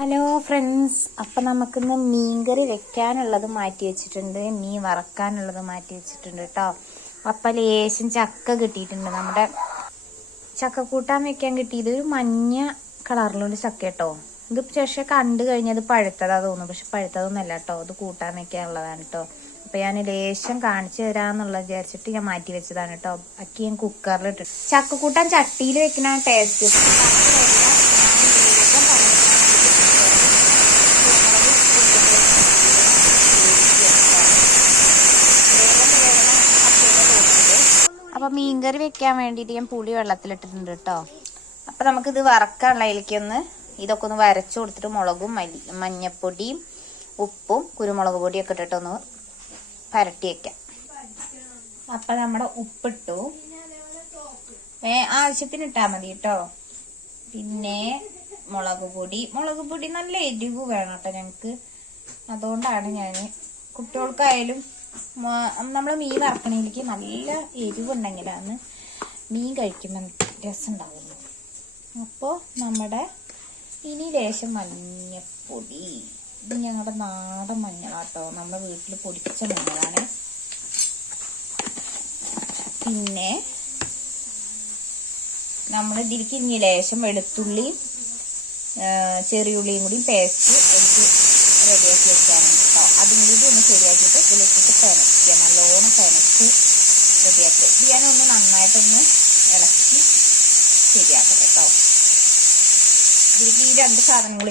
Hello friends, അപ്പം നമുക്കിന്ന് മീൻകറി വെക്കാനുള്ളത് മാറ്റി വെച്ചിട്ടുണ്ട്, മീൻ വറക്കാനുള്ളത് മാറ്റി വെച്ചിട്ടുണ്ട് കേട്ടോ. അപ്പം ലേശം ചക്ക കിട്ടിയിട്ടുണ്ട്. നമ്മുടെ ചക്ക കൂട്ടാൻ വെക്കാൻ കിട്ടിയത് ഒരു മഞ്ഞ കളറിലുള്ള ചക്ക കേട്ടോ. ഇത് പക്ഷേ കണ്ടു കഴിഞ്ഞത് പഴുത്തതാ തോന്നുന്നു, പക്ഷെ പഴുത്തതൊന്നുമല്ല കേട്ടോ, ഇത് കൂട്ടാൻ വെക്കാനുള്ളതാണ് കേട്ടോ. അപ്പം ഞാൻ ലേശം കാണിച്ചു തരാമെന്നുള്ളത് വിചാരിച്ചിട്ട് ഞാൻ മാറ്റി വെച്ചതാണ് കേട്ടോ. ബാക്കി ഞാൻ കുക്കറിലിട്ട് ചക്ക കൂട്ടാൻ ചട്ടിയിൽ വെക്കുന്ന ടേസ്റ്റ് അപ്പം മീൻകറി വെക്കാൻ വേണ്ടിയിട്ട് ഞാൻ പുളി വെള്ളത്തിലിട്ടിട്ടുണ്ട് കേട്ടോ. അപ്പം നമുക്കിത് വറക്കാനുള്ള അതിലേക്കൊന്ന് ഇതൊക്കെ ഒന്ന് വരച്ചു കൊടുത്തിട്ട് മുളകും മഞ്ഞപ്പൊടിയും ഉപ്പും കുരുമുളക് പൊടിയൊക്കെ ഇട്ടിട്ടൊന്ന് പരട്ടി വെക്കാം. അപ്പം നമ്മുടെ ഉപ്പിട്ടു, ആവശ്യത്തിന് ഇട്ടാൽ മതി കേട്ടോ. പിന്നെ മുളക് പൊടി നല്ല എരിവ് വേണം കേട്ടോ ഞങ്ങൾക്ക്. അതുകൊണ്ടാണ് ഞാൻ കുട്ടികൾക്കായാലും നമ്മൾ മീൻ വറക്കണേലേക്ക് നല്ല എരിവുണ്ടെങ്കിലാണ് മീൻ കഴിക്കുമ്പോൾ രസം ഉണ്ടാവുള്ളൂ. അപ്പോൾ നമ്മുടെ ഇനി ലേശം മഞ്ഞപ്പൊടി, ഇത് ഞങ്ങളുടെ നാടൻ മഞ്ഞളാട്ടോ, നമ്മുടെ വീട്ടിൽ പൊടിച്ച മഞ്ഞളാണ്. പിന്നെ നമ്മൾ ഇതിലേക്ക് ഇനി ലേശം വെളുത്തുള്ളിയും ചെറിയുള്ളിയും കൂടി പേസ്റ്റ് എനിക്ക് റെഡിയാക്കി വെക്കാനാണ് കേട്ടോ. അതും കൂടി ഒന്ന് ശരിയാക്കിയിട്ട് ഇതിലിട്ടിട്ട് പെനക്കുക, നല്ലോണം പെനച്ച് റെഡിയാക്കുക. ഇത് ഞാനൊന്ന് നന്നായിട്ടൊന്ന് ഇളക്കി ശരിയാക്കട്ടെ കേട്ടോ. ഇതിലേക്ക് ഈ രണ്ട് സാധനങ്ങൾ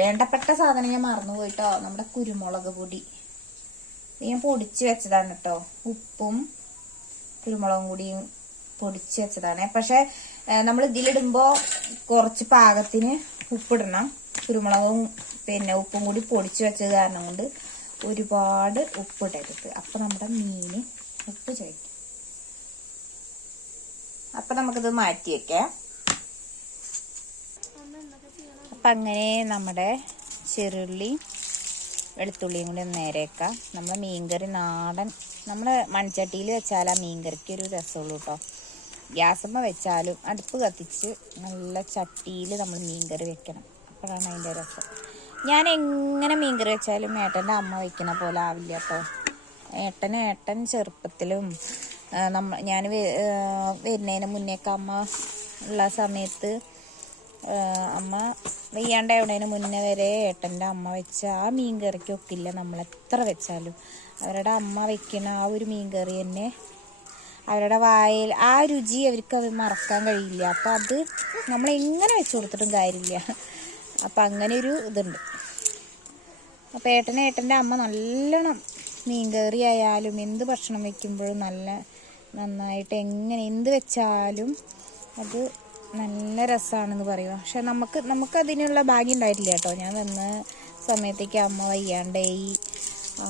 വേണ്ടപ്പെട്ട സാധനം ഞാൻ മറന്നുപോയിട്ടോ, നമ്മുടെ കുരുമുളക് പൊടി ഞാൻ പൊടിച്ച് വെച്ചതാണ് കേട്ടോ. ഉപ്പും കുരുമുളകും കൂടിയും പൊടിച്ച് വെച്ചതാണ്. പക്ഷെ നമ്മൾ ഇതിലിടുമ്പോൾ കുറച്ച് പാകത്തിന് ഉപ്പിടണം. കുരുമുളകും പിന്നെ ഉപ്പും കൂടി പൊടിച്ച് വെച്ചത് കാരണം കൊണ്ട് ഒരുപാട് ഉപ്പിടരുത്. അപ്പം നമ്മുടെ മീന് ഉപ്പ് ചോദിക്കും. അപ്പം നമുക്കിത് മാറ്റി വെക്കാം. അപ്പം അങ്ങനെ നമ്മുടെ ചെറുള്ളി വെളുത്തുള്ളിയും കൂടി ഒന്ന് നേരേക്കാം. നമ്മളെ മീൻകറി നാടൻ, നമ്മൾ മൺചട്ടിയിൽ വെച്ചാൽ ആ മീൻകറിക്ക് ഒരു രസമുള്ളൂ കേട്ടോ. ഗ്യാസമ്മ വെച്ചാലും അടുപ്പ് കത്തിച്ച് നല്ല ചട്ടിയിൽ നമ്മൾ മീൻകറി വെക്കണം, അപ്പോഴാണ് അതിൻ്റെ രസം. ഞാൻ എങ്ങനെ മീൻകറി വെച്ചാലും ഏട്ടൻ്റെ അമ്മ വയ്ക്കണ പോലെ ആവില്ല കേട്ടോ. ഏട്ടൻ ചെറുപ്പത്തിലും ഞാൻ വരുന്നതിന് മുന്നേക്ക് അമ്മ ഉള്ള സമയത്ത് അമ്മ വെയ്യാണ്ട് എവിടേന് മുന്നേ വരെ ഏട്ടൻ്റെ അമ്മ വെച്ച ആ മീൻ കറിക്കൊക്കെ ഇല്ല നമ്മൾ എത്ര വെച്ചാലും. അവരുടെ അമ്മ വെക്കുന്ന ആ ഒരു മീൻ കറി തന്നെ അവരുടെ വായിൽ ആ രുചി അവർക്ക് അത് മറക്കാൻ കഴിയില്ല. അപ്പം അത് നമ്മൾ എങ്ങനെ വെച്ച് കൊടുത്തിട്ടും കാര്യമില്ല. അപ്പം അങ്ങനെ ഒരു ഇതുണ്ട്. അപ്പം ഏട്ടൻ്റെ അമ്മ നല്ലോണം മീൻ കറി ആയാലും എന്ത് ഭക്ഷണം വെക്കുമ്പോഴും നന്നായിട്ട് എന്ത് വെച്ചാലും അത് നല്ല രസമാണെന്ന് പറയുക. പക്ഷെ നമുക്കതിനുള്ള ഭാഗ്യം ഉണ്ടായിട്ടില്ല കേട്ടോ. ഞാൻ വന്ന സമയത്തേക്ക് അമ്മ വയ്യാണ്ടായി,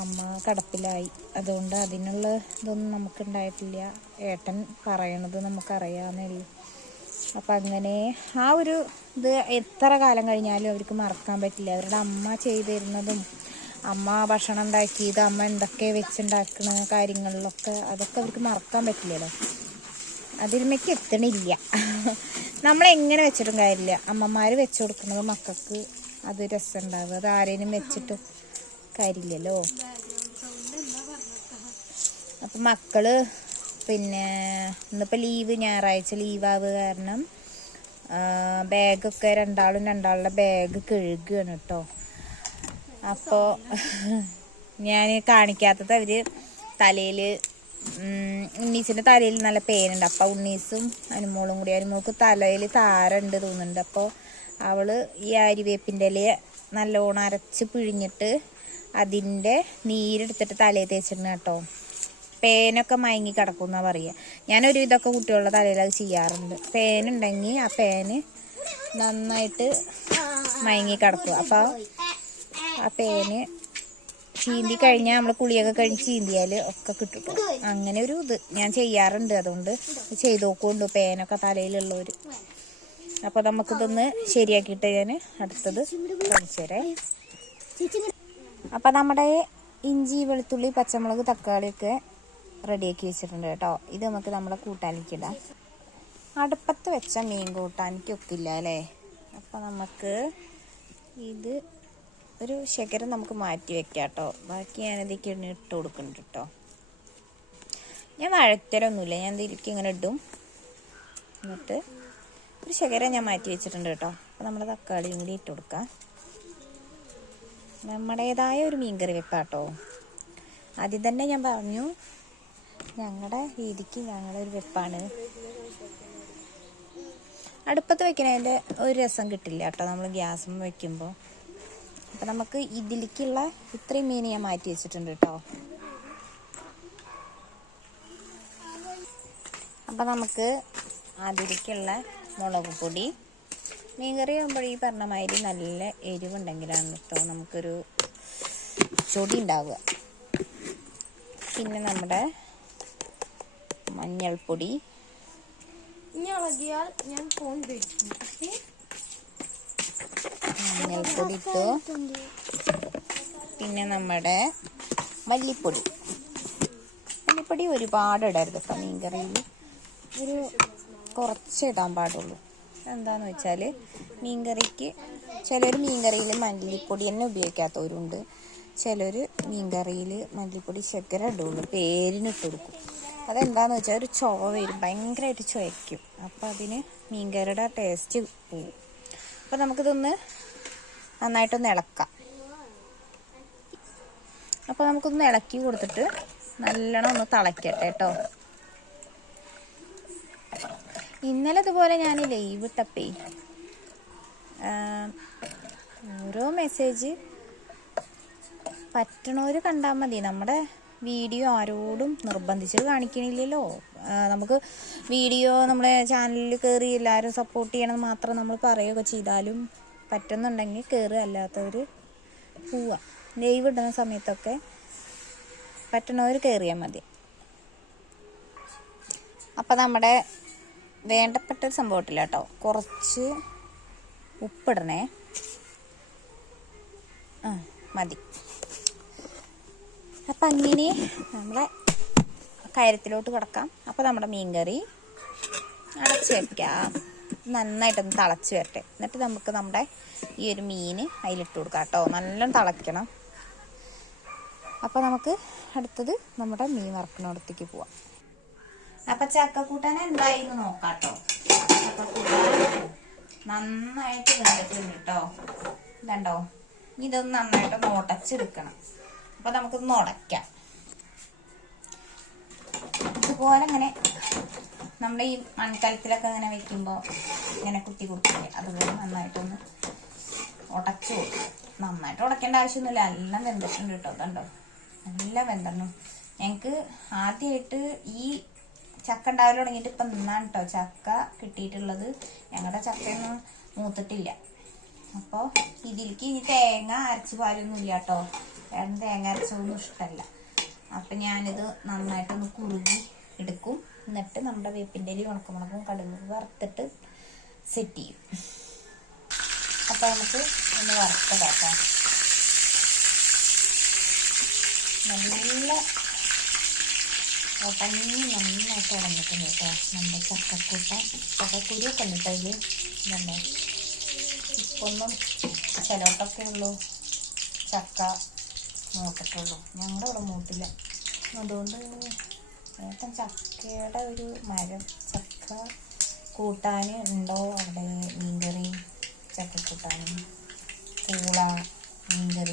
അമ്മ കടപ്പിലായി. അതുകൊണ്ട് അതിനുള്ള ഇതൊന്നും നമുക്കുണ്ടായിട്ടില്ല. ഏട്ടൻ പറയണത് നമുക്കറിയാവുന്നേ ഉള്ളൂ. അപ്പം അങ്ങനെ ആ ഒരു ഇത് എത്ര കാലം കഴിഞ്ഞാലും അവർക്ക് മറക്കാൻ പറ്റില്ല. അവരുടെ അമ്മ ചെയ്തു തരുന്നതും അമ്മ ഭക്ഷണം ഉണ്ടാക്കിയത് അമ്മ എന്തൊക്കെ വെച്ചുണ്ടാക്കുന്ന കാര്യങ്ങളിലൊക്കെ അതൊക്കെ അവർക്ക് മറക്കാൻ പറ്റില്ലല്ലോ. അതിന്മേക്ക് എത്തണില്ല. നമ്മളെങ്ങനെ വെച്ചിട്ടും കാര്യമില്ല. അമ്മമാർ വെച്ചു കൊടുക്കുന്നത് മക്കൾക്ക് അത് രസം ഉണ്ടാവുക. അത് ആരേലും വെച്ചിട്ട് കാര്യമില്ലല്ലോ. അപ്പം മക്കള് പിന്നെ ഇന്നിപ്പോൾ ഞായറാഴ്ച ലീവാവുക കാരണം ബാഗൊക്കെ രണ്ടാളുടെ ബാഗ് കഴുകുകയാണ് കേട്ടോ. അപ്പോൾ ഞാൻ കാണിക്കാത്തത് അവർ തലയിൽ ഉണ്ണീസിൻ്റെ തലയിൽ നല്ല പേനുണ്ട്. അപ്പം ഉണ്ണീസും അനുമോളും കൂടി, അനുമോൾക്ക് തലയിൽ താരമുണ്ട് തോന്നുന്നുണ്ട്. അപ്പോൾ അവൾ ഈ ആര്യവേപ്പിൻ്റെ ഇല നല്ലോണം അരച്ച് പിഴിഞ്ഞിട്ട് അതിൻ്റെ നീരെടുത്തിട്ട് തലയിൽ തേച്ചിട്ടുണ്ട് കേട്ടോ. പേനൊക്കെ മയങ്ങി കിടക്കും എന്നാണ് പറയുക. ഞാനൊരു ഇതൊക്കെ കുട്ടികളുടെ തലയിൽ അത് ചെയ്യാറുണ്ട്. പേനുണ്ടെങ്കിൽ ആ പേന് നന്നായിട്ട് മയങ്ങി കിടക്കും. അപ്പോൾ ആ പേന് ചീന്തി കഴിഞ്ഞാൽ നമ്മൾ കുളിയൊക്കെ കഴിഞ്ഞ് ചീന്തിയാൽ ഒക്കെ കിട്ടും. അങ്ങനെ ഒരു ഇത് ഞാൻ ചെയ്യാറുണ്ട്. അതുകൊണ്ട് ചെയ്ത് നോക്കുന്നുണ്ട് പേനൊക്കെ തലയിലുള്ളവർ. അപ്പോൾ നമുക്കിതൊന്ന് ശരിയാക്കിയിട്ട് ഞാൻ അടുത്തത് കാണിച്ചു തരാം. അപ്പം നമ്മുടെ ഇഞ്ചി വെളുത്തുള്ളി പച്ചമുളക് തക്കാളിയൊക്കെ റെഡിയാക്കി വെച്ചിട്ടുണ്ട് കേട്ടോ. ഇത് നമുക്ക് നമ്മുടെ കൂട്ടാനിലേക്ക് ഇടാം. അടുപ്പത്ത് വെച്ച മീൻ കൂട്ടാനിക്കൊക്കില്ല അല്ലേ. അപ്പം നമുക്ക് ഇത് ഒരു ശകരം നമുക്ക് മാറ്റി വെക്കാം കേട്ടോ. ബാക്കി ഞാനതിലേക്ക് ഇട്ട് കൊടുക്കുന്നുണ്ട് കേട്ടോ. ഞാൻ വഴറ്റലൊന്നുമില്ല, ഞാൻ ഇതിലേക്ക് ഇങ്ങനെ ഇടും. എന്നിട്ട് ഒരു ശകരം ഞാൻ മാറ്റി വെച്ചിട്ടുണ്ട് കേട്ടോ. അപ്പോൾ നമ്മൾ തക്കാളിയും കൂടി ഇട്ട് കൊടുക്കാം. നമ്മുടേതായ ഒരു മീൻകറി വെപ്പാട്ടോ. ആദ്യം തന്നെ ഞാൻ പറഞ്ഞു, ഞങ്ങളുടെ രീതിക്ക് ഞങ്ങളൊരു വെപ്പാണ്. അടുപ്പത്ത് വെക്കണതിൻ്റെ ഒരു രസം കിട്ടില്ല കേട്ടോ നമ്മൾ ഗ്യാസും വെക്കുമ്പോൾ. അപ്പം നമുക്ക് ഇതിലേക്കുള്ള ഇത്രയും മീൻ ഞാൻ മാറ്റി വെച്ചിട്ടുണ്ട് കേട്ടോ. അപ്പം നമുക്ക് അതിലേക്കുള്ള മുളക് പൊടി, മീൻകറി ആകുമ്പോൾ ഈ പറഞ്ഞ മാതിരി നല്ല എരിവുണ്ടെങ്കിലാണ് കേട്ടോ നമുക്കൊരു ചൊടി ഉണ്ടാവുക. പിന്നെ നമ്മുടെ മഞ്ഞൾപ്പൊടി, മഞ്ഞൾപ്പൊടി ഇട്ടു. പിന്നെ നമ്മുടെ മല്ലിപ്പൊടി ഒരുപാട് ഇടരുത് കേട്ടോ. മീൻകറിയിൽ ഒരു കുറച്ച് ഇടാൻ പാടുള്ളൂ. എന്താന്ന് വെച്ചാൽ മീൻകറിക്ക് ചിലർ മീൻകറിയിൽ മല്ലിപ്പൊടി തന്നെ ഉപയോഗിക്കാത്തവരുണ്ട്. ചിലർ മീൻകറിയിൽ മല്ലിപ്പൊടി ശർക്കര ഇടുള്ളൂ, പേരിനിട്ട് കൊടുക്കും. അതെന്താന്ന് വെച്ചാൽ ഒരു ചുവ വരും, ഭയങ്കരമായിട്ട് ചുവയ്ക്കും. അപ്പം അതിന് മീൻകറിയുടെ ടേസ്റ്റ് പോവും. അപ്പം നമുക്കിതൊന്ന് നന്നായിട്ടൊന്ന് ഇളക്കാം. അപ്പോൾ നമുക്കൊന്ന് ഇളക്കി കൊടുത്തിട്ട് നല്ലോണം ഒന്ന് തിളക്കട്ടെ കേട്ടോ. ഇന്നലെ ഇതുപോലെ ഞാൻ ലൈവ് ഇട്ടപ്പേ ഓരോ മെസ്സേജ് പറ്റണവർ കണ്ടാൽ മതി. നമ്മുടെ വീഡിയോ ആരോടും നിർബന്ധിച്ച് കാണിക്കണില്ലല്ലോ. നമുക്ക് വീഡിയോ നമ്മുടെ ചാനലിൽ കയറി എല്ലാവരും സപ്പോർട്ട് ചെയ്യണമെന്ന് മാത്രം നമ്മൾ പറയുകയൊക്കെ ചെയ്താലും പറ്റുന്നുണ്ടെങ്കിൽ കയറുക, അല്ലാത്തവർ പോവുക. ലൈവ് ഇടുന്ന സമയത്തൊക്കെ പറ്റണവർ കയറിയാൽ മതി. അപ്പം നമ്മുടെ വേണ്ടപ്പെട്ടൊരു സംഭവത്തില്ല കേട്ടോ, കുറച്ച് ഉപ്പിടണേ. മതി. അപ്പം അങ്ങനെ നമ്മളെ കാര്യത്തിലോട്ട് കിടക്കാം. അപ്പോൾ നമ്മുടെ മീൻകറി അടച്ച് വയ്ക്കാം, നന്നായിട്ടൊന്ന് തിളച്ച് വരട്ടെ. എന്നിട്ട് നമുക്ക് നമ്മുടെ ഈ ഒരു മീൻ അതിലിട്ട് കൊടുക്കാം കേട്ടോ. നല്ലോണം തിളയ്ക്കണം. അപ്പോൾ നമുക്ക് അടുത്തത് നമ്മുടെ മീൻ വറക്കണോടത്തേക്ക് പോവാം. അപ്പം ചക്കക്കൂട്ടാൻ എന്തായിന്ന് നോക്കാം കേട്ടോ. ചക്കക്കൂട്ടാൻ നന്നായിട്ട് വെന്തിട്ടുണ്ട് കേട്ടോ. ഇതുണ്ടോ, ഇതൊന്ന് നന്നായിട്ടൊന്ന് ഉടച്ചെടുക്കണം. അപ്പം നമുക്കൊന്ന് ഉടയ്ക്കാം. ഇതുപോലെ ഇങ്ങനെ നമ്മുടെ ഈ മൺകലത്തിലൊക്കെ ഇങ്ങനെ വെക്കുമ്പോൾ ഇങ്ങനെ കുത്തി കൊടുക്കില്ലേ, അതുപോലെ നന്നായിട്ടൊന്ന് ഉടച്ചു കൊടുക്കും. നന്നായിട്ട് ഉടയ്ക്കേണ്ട ആവശ്യമൊന്നുമില്ല, എല്ലാം വെന്തിട്ടുണ്ട് കേട്ടോ. അതുണ്ടോ, നല്ല വെന്തണം. ഞങ്ങൾക്ക് ആദ്യമായിട്ട് ഈ ചക്ക ഉണ്ടാവൽ തുടങ്ങിയിട്ട് ഇപ്പം നിന്നാണ് കേട്ടോ ചക്ക കിട്ടിയിട്ടുള്ളത്. ഞങ്ങളുടെ ചക്കയൊന്നും മൂത്തിട്ടില്ല. അപ്പോൾ ഇതിലേക്ക് ഇനി തേങ്ങ അരച്ച് പാലൊന്നും ഇല്ല കേട്ടോ. കാരണം തേങ്ങ അരച്ചതൊന്നും ഇഷ്ടമല്ല. അപ്പം ഞാനിത് നന്നായിട്ടൊന്ന് കുറുകി എടുക്കും. എന്നിട്ട് നമ്മുടെ വേപ്പിൻ്റെ ഇലയും ഉണക്കമുളകും കടുക് വറുത്തിട്ട് സെറ്റ് ചെയ്യും. അപ്പം നമുക്ക് ഒന്ന് വറുത്തതാക്കാം. നല്ല ഒട്ടഞ്ഞ് നന്നായിട്ട് ഉടഞ്ഞിട്ടുണ്ട് കേട്ടോ നമ്മുടെ ചക്കക്കൂട്ട. ചക്കക്കുരിയൊക്കെ ഉണ്ട് കേട്ടോ ഇതിൽ. ഇതുണ്ടോ, ഇപ്പൊന്നും ചിലർക്കൊക്കെ ഉള്ളൂ ചക്ക മൂത്തിട്ടുള്ളൂ. ഞങ്ങളുടെ ഇവിടെ മൂത്തില്ല. അതുകൊണ്ട് ഏട്ടൻ ചക്കയുടെ ഒരു മരം, ചക്ക കൂട്ടാൻ ഉണ്ടോ അവിടെ? മീൻകറി, ചക്കക്കൂട്ടാനും പൂള, മീൻകറി